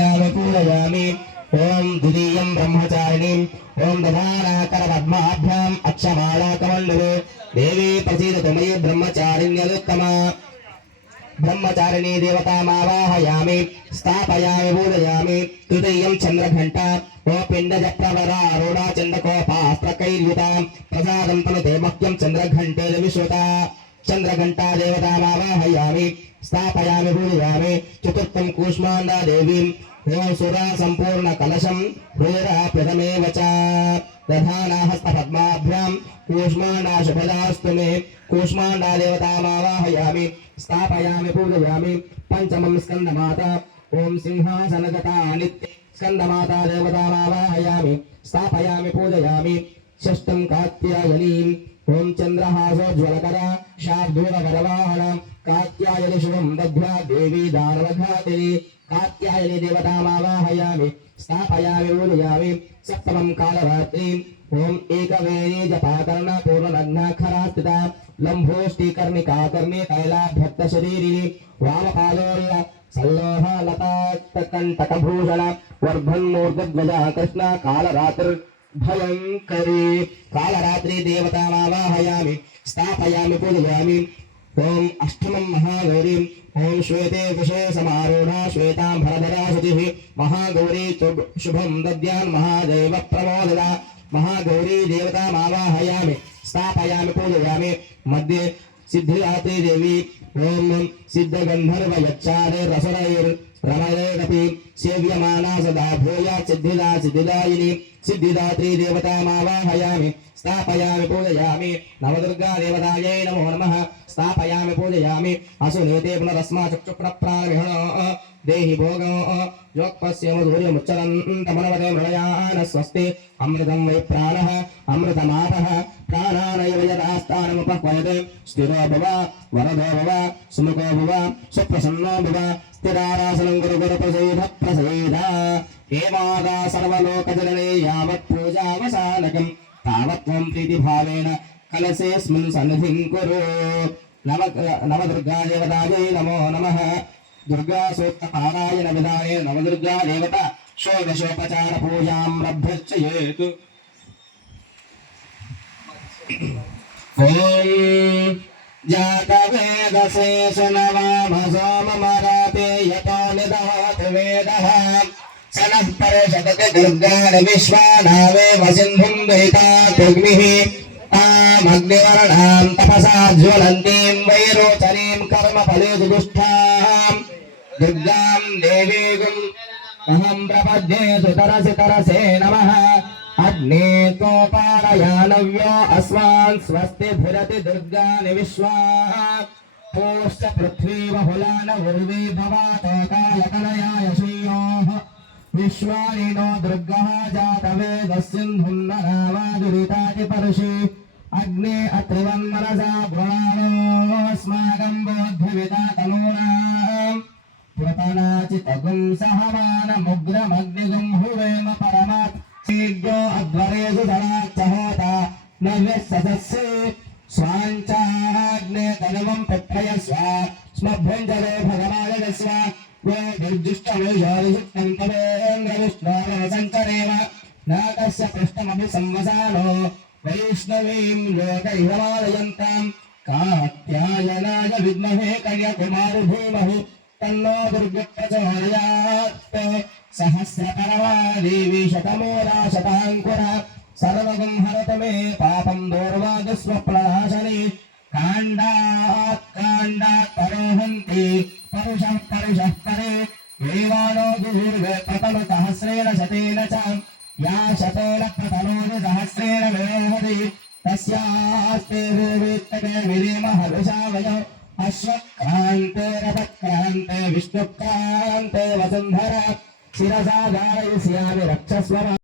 स्थापयामि पूजयामि। ओम द्वितीयं ब्रह्मचारिणीं ओम दधानाकर पद्माभ्याम् अक्षमालाकमण्डले देवी प्रसीदतु मयि ब्रह्मचारिण्यदुत्तमा। ब्रह्मचारिणी देवतामावाहयामि स्थापयामि पूजयामि। तृतीयं चन्द्रघण्टा ओ पिण्डजप्रवरारूढा चण्डकोपास्त्रकैर्युता प्रसादं तनुते मह्यं चन्द्रघण्टे विश्वता। चन्द्रघण्टा देवतामावाहयामि स्थापयामि पूजयामि। चतुर्थं कूष्माण्डा देवीं ओं सुरा सम्पूर्ण कलशं हृदरा प्रथमेव च दधाना हस्तपद्माभ्यां कूष्माण्डा शुभदास्तु मे। कूष्माण्डा देवतामावाहयामि स्थापयामि पूजयामि। पंचमं स्कंदमाता ओं सिंहासनगता नित्य स्कंदमाता देवतामावाहयामि स्थापयामि पूजयामि। षष्ठं कात्यायनीं ओं चंद्रहासोज्ज्वलकरा शार्दूलवरवाहन कात्यायनी शुभं दध्या देवी दानवघातिनी। कात्यायनी देवतामावाहयामि स्थापयामि पूजयामि। सप्तमं कालरात्रिं ओम एकवेणी जपाकर्ण पूर्णनग्नाखरा स्थिता लंभोष्टिकर्णिकाकर्णी कैलाभ्यक्त शरीरिणी वामपादोल्ल सल्लोह लताटकंटकभूषण वर्धन्मूर्धध्वजा कृष्ण कालरात्रिर्भयंकरी। कालरात्रि देवतामावाहयामि स्थापयामि पूजयामि। ओम अष्टमं महागौरीं ओम श्वेते कुशे समारूढ़ा श्वेतांबरधरा शुचिः महागौरी शुभं दद्यान् महादेव प्रमोददा। महागौरी देवतामावाहयामि स्थापयामि पूजयामि। मध्ये सिद्धिदात्री देवी ओम सिद्धगन्धर्वयच्चारैर्रसरैर्रमणैरपि सेव्यमाना सदा भूयात् सिद्धिदा सिद्धिदायिनी। सिद्धिदात्री देवतामावाहयामि स्थापयामि पूजयामि। नवदुर्गा देवतायै नमो नमः स्थापयामि पूजयामि। असुनीते पुनरस्मा चक्षुप्राणविहणो देहि भोगो योक्पस्य मधुर्यमुच्चरन्तमनवते मृणयान स्वस्ति। अमृतं वै प्राणः अमृतमापः प्राणानैव यदास्तानमुपह्वयते। स्थिरो भव वरदो भव सुमुखो भव सुप्रसन्नो भव स्थिरारासनं कुरु गुरु प्रसीद प्रसीद। हे माता सर्वलोकजननी यावत् पूजावसानकं तावत् त्वं प्रीतिभावेन कलशेऽस्मिन् सन्निधिं कुरु। नवदुर्गा देवतायै नमो नमः। दुर्गा सूक्तपारायण विधाने नवदुर्गा देवता षोडशोपचार पूजां रभ्यर्चयेत्। ओम जातवेदसे सुनवामसो ममराते यतो निदहतु वेदः सनः परिषदति दुर्गाणि विश्वानावेव सिन्धुं दयिताग्निः तामग्निवर्णां तपसा ज्वलन्तीं वैरोचनीं कर्मफलेषु दुष्टां दुर्गां देवीगुम् अहं प्रपद्ये सुतरसि तरसे नमः। अग्ने तोपारयानव्यो अस्मान् स्वस्ति भिरति दुर्गानि विश्वा पोश्च पृथ्वी बहुलान उर्वी भवातो कालकलयाय श्रीयोः विश्वानि नो दुर्गः जातवेदस्सिन्धुं नरावादुरिताति परशि। अग्ने अत्रिवं मनसा गुणानोऽस्माकं बोध्यविता तनूनां पुरतनाचितगुं सहमानमुग्रमग्निगुं हुवेम परमात् शीघ्रो अध्वरेषु धराच्चहोता नव्यसदस्ये स्वाञ्चाग्ने तनुवं पिप्रयस्व स्मभ्यञ्जले भगवानस्व वो दुर्जुष्टमेषोरिषुक्तं तवेन्द्रविष्णोरसञ्चरेम नाकस्य पृष्ठमपि संवसानो वैष्णवीं लोकैरमालयन्तां कात्यायनाय विद्महे कन्याकुमारी धीमहि तन्नो दुर्गे प्रचोदयात्। सहस्रकरमा देवी शतमूला शताङ्कुरा सर्वगं हरतु मे पापं दूर्वादस्वप्ननाशनी। काण्डात् काण्डात् परोहन्ति परुषः परुषः परे देवानो दूर्वे प्रथमसहस्रेण शतेन च या शतेन प्रथमोऽपि सहस्रेण विरोहति तस्यास्ते विवेत्तके विधीमः हविषावयो। अश्वक्रान्ते रथक्रान्ते विष्णुक्रान्ते वसुन्धरा शिरसा धारयिष्यामि रक्षस्व।